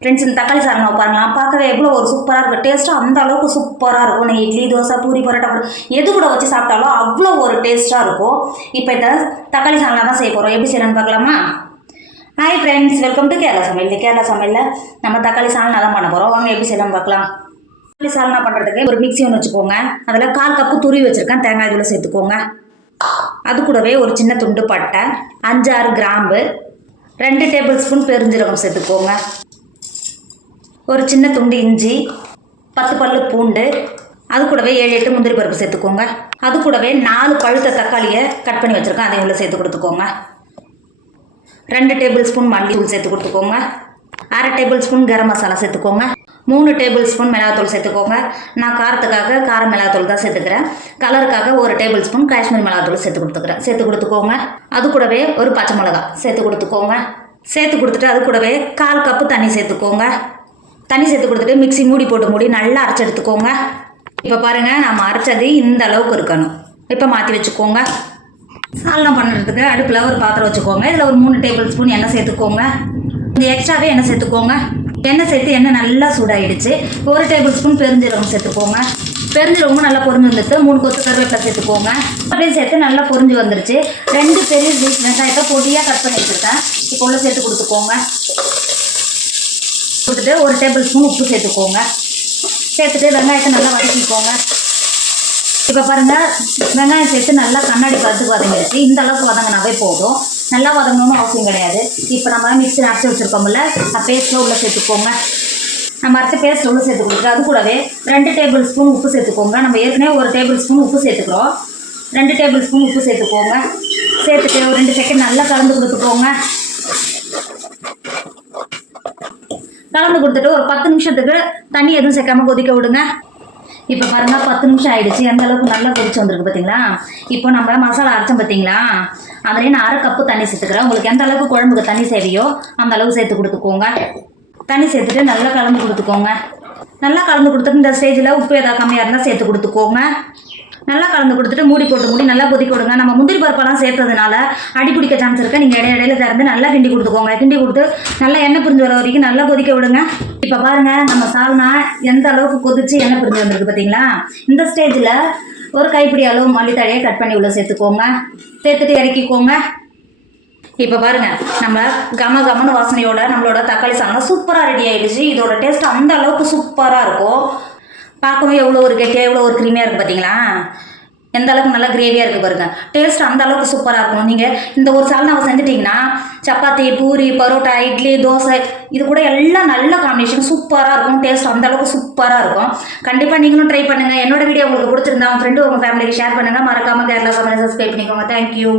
Friends இந்த தக்காளி சாதம் பாருங்களா, பார்க்கவே எவ்வளோ ஒரு சூப்பராக இருக்கும். டேஸ்ட்டாக அந்த அளவுக்கு சூப்பராக இருக்கும். நீங்கள் இட்லி தோசை பூரி பரோட்டா எது கூட வச்சு சாப்பிட்டாலும் அவ்வளோ ஒரு டேஸ்ட்டாக இருக்கும். இப்போ இந்த தக்காளி சாதம் தான் செய்ய போகிறோம். எப்படி செய்யணும்னு பார்க்கலாமா? Hi friends, welcome to Kerala சமையல். இந்த கேரளா சமையலில் நம்ம தக்காளி சாதம் தான் பண்ண போகிறோம். வாங்க எப்படி செய்யணும்னு பார்க்கலாம். தக்காளி சாதம் பண்ணுறதுக்கு ஒரு மிக்ஸி ஒன்று வச்சுக்கோங்க. அதில் 1/4 கப்பு துருவி வச்சுருக்கேன். தேங்காய் தூள் சேர்த்துக்கோங்க. அது கூடவே ஒரு சின்ன துண்டு பட்டை, 5-6 கிராம்பு, 2 டேபிள் ஸ்பூன் பெருஞ்சீரகம் சேர்த்துக்கோங்க. ஒரு சின்ன துண்டு இஞ்சி, 10 பல்லு பூண்டு, அது கூடவே 7-8 முந்திரி பருப்பு சேர்த்துக்கோங்க. அது கூடவே 4 பழுத்த தக்காளியை கட் பண்ணி வச்சுருக்கேன். அதை உள்ள சேர்த்து கொடுத்துக்கோங்க. 2 டேபிள் ஸ்பூன் மல்லித்தூள் சேர்த்து கொடுத்துக்கோங்க. 1/2 டேபிள் ஸ்பூன் கரம் மசாலா சேர்த்துக்கோங்க. 3 டேபிள் ஸ்பூன் மிளகாத்தூள் சேர்த்துக்கோங்க. நான் காரத்துக்காக கார மிளகாத்தூள் தான் சேர்த்துக்கிறேன். கலருக்காக 1 டேபிள் ஸ்பூன் காஷ்மீர் மிளகாத்தூள் சேர்த்து கொடுத்துக்கோங்க. அது கூடவே ஒரு பச்சை மிளகா சேர்த்து கொடுத்துக்கோங்க. சேர்த்து கொடுத்துட்டு அது கூடவே 1/4 கப்பு தண்ணி சேர்த்துக்கோங்க. தண்ணி சேர்த்து கொடுத்துட்டு மிக்ஸி மூடி போட்டு நல்லா அரைச்சி எடுத்துக்கோங்க. இப்போ பாருங்கள், நம்ம அரைச்சது இந்த அளவுக்கு இருக்கணும். இப்போ மாற்றி வச்சுக்கோங்க. சால்னா பண்ணுறதுக்கு அடுப்பில் ஒரு பாத்திரம் வச்சுக்கோங்க. இதில் ஒரு 3 டேபிள் ஸ்பூன் எண்ணெய் சேர்த்துக்கோங்க. இந்த எக்ஸ்ட்ராவே எண்ணெய் சேர்த்துக்கோங்க. எண்ணெய் சேர்த்து எண்ணெய் நல்லா சூடாகிடுச்சு. 1 டேபிள் ஸ்பூன் பெருஞ்சீரகம் சேர்த்துக்கோங்க. பெருஞ்சீரகமும் நல்லா பொரிஞ்சு வந்துடுச்சு. 3 கொத்து கருவேப்பிலை சேர்த்துக்கோங்க. அப்படியே சேர்த்து நல்லா பொரிஞ்சு வந்துருச்சு. 2 பெரிய வெங்காயத்தை பொடியாக கட் பண்ணி வச்சுருக்கேன். இப்போ உள்ள சேர்த்து கொடுத்துக்கோங்க. கொடுத்துட்டு 1 டேபிள் ஸ்பூன் உப்பு சேர்த்துக்கோங்க. சேர்த்துட்டு வெங்காயத்தை நல்லா வதக்கிக்கோங்க. இப்போ பாருங்கள், வெங்காயம் சேர்த்து நல்லா கண்ணாடி பருத்துக்கு வதங்கிடுச்சு. இந்த அளவுக்கு வதங்கினாவே போதும். நல்லா வதங்கணும்னு அவசியம் கிடையாது. இப்போ நம்ம மிக்ஸில் அரைச்சி வச்சுருக்கோம்ல, பேஸ்ட்டில் உள்ளே சேர்த்துக்கோங்க. நம்ம அரைச்ச பேஸ்ட் உள்ளே சேர்த்து கொடுத்துட்டு அது கூடவே 2 டேபிள் ஸ்பூன் உப்பு சேர்த்துக்கோங்க. நம்ம ஏற்கனவே 1 டேபிள் ஸ்பூன் உப்பு சேர்த்துக்கிறோம். 2 டேபிள் ஸ்பூன் உப்பு சேர்த்துக்கோங்க. சேர்த்துட்டு ஒரு 2 செகண்ட் நல்லா கலந்து கொடுத்துக்கோங்க. கலந்து கொடுத்துட்டு ஒரு 10 நிமிஷத்துக்கு தண்ணி எதுவும் சேர்க்காம கொதிக்க விடுங்க. இப்போ பாருங்கள், 10 நிமிஷம் ஆகிடுச்சு. எந்த அளவுக்கு நல்லா கொதிச்சு வந்திருக்கு பார்த்தீங்களா? இப்போ நம்ம மசாலா அரைச்சோம் பார்த்தீங்களா? அதுலேயே நான் 1/2 கப்பு தண்ணி சேர்த்துக்கிறேன். உங்களுக்கு எந்த அளவுக்கு குழம்புக்கு தண்ணி தேவையோ அந்த அளவுக்கு சேர்த்து கொடுத்துக்கோங்க. தண்ணி சேர்த்துட்டு நல்லா கலந்து கொடுத்துக்கோங்க. நல்லா கலந்து கொடுத்துட்டு இந்த ஸ்டேஜில் உப்பு ஏதாவது கம்மியாக இருந்தால் சேர்த்து கொடுத்துக்கோங்க. நல்லா கலந்து கொடுத்துட்டு மூடி போட்டு நல்லா கொதிக்க விடுங்க. நம்ம முந்திரி பருப்பெல்லாம் சேர்த்ததுனால அடி பிடிக்க சான்ஸ் இருக்குது. நீங்கள் இடையில திறந்து நல்லா கிண்டி கொடுத்துக்கோங்க. கிண்டி கொடுத்து நல்லா எண்ணெய் பிரிஞ்சு வர வரைக்கும் நல்லா கொதிக்க விடுங்க. இப்போ பாருங்கள், நம்ம சால்னா எந்த அளவுக்கு கொதிச்சு எண்ணெய் பிரிஞ்சு வந்திருக்கு பார்த்தீங்களா? இந்த ஸ்டேஜில் ஒரு கைப்பிடி அளவு மல்லித்தழையை கட் பண்ணி உள்ள சேர்த்துக்கோங்க. சேர்த்துட்டு இறக்கிக்கோங்க. இப்போ பாருங்கள், நம்ம கமன்னு வாசனையோட நம்மளோட தக்காளி சாதம் சூப்பராக ரெடி ஆகிடுச்சு. இதோட டேஸ்ட் அந்த அளவுக்கு சூப்பராக இருக்கும். பார்க்கவே எவ்வளோ ஒரு கெட்டியாக எவ்வளோ ஒரு க்ரீமியாக இருக்குது பார்த்தீங்களா? எந்த அளவுக்கு நல்லா கிரேவியாக இருக்குது பாருங்கள். டேஸ்ட் அந்த அளவுக்கு சூப்பராக இருக்கும். நீங்கள் இந்த ஒரு சால்னாவை செஞ்சுட்டிங்கன்னா சப்பாத்தி, பூரி, பரோட்டா, இட்லி, தோசை இது கூட எல்லாம் நல்ல காம்பினேஷன் சூப்பராக இருக்கும். டேஸ்ட் அந்த அளவுக்கு சூப்பராக இருக்கும். கண்டிப்பாக நீங்களும் ட்ரை பண்ணுங்கள். என்னோட வீடியோ உங்களுக்கு பிடிச்சிருந்தா உங்கள் ஃப்ரெண்டு உங்கள் ஃபேமிலிக்கு ஷேர் பண்ணுங்கள். மறக்காமல் கேரளா சமையல் சப்ஸ்கிரைப் பண்ணிக்கோங்க. தேங்க்யூ.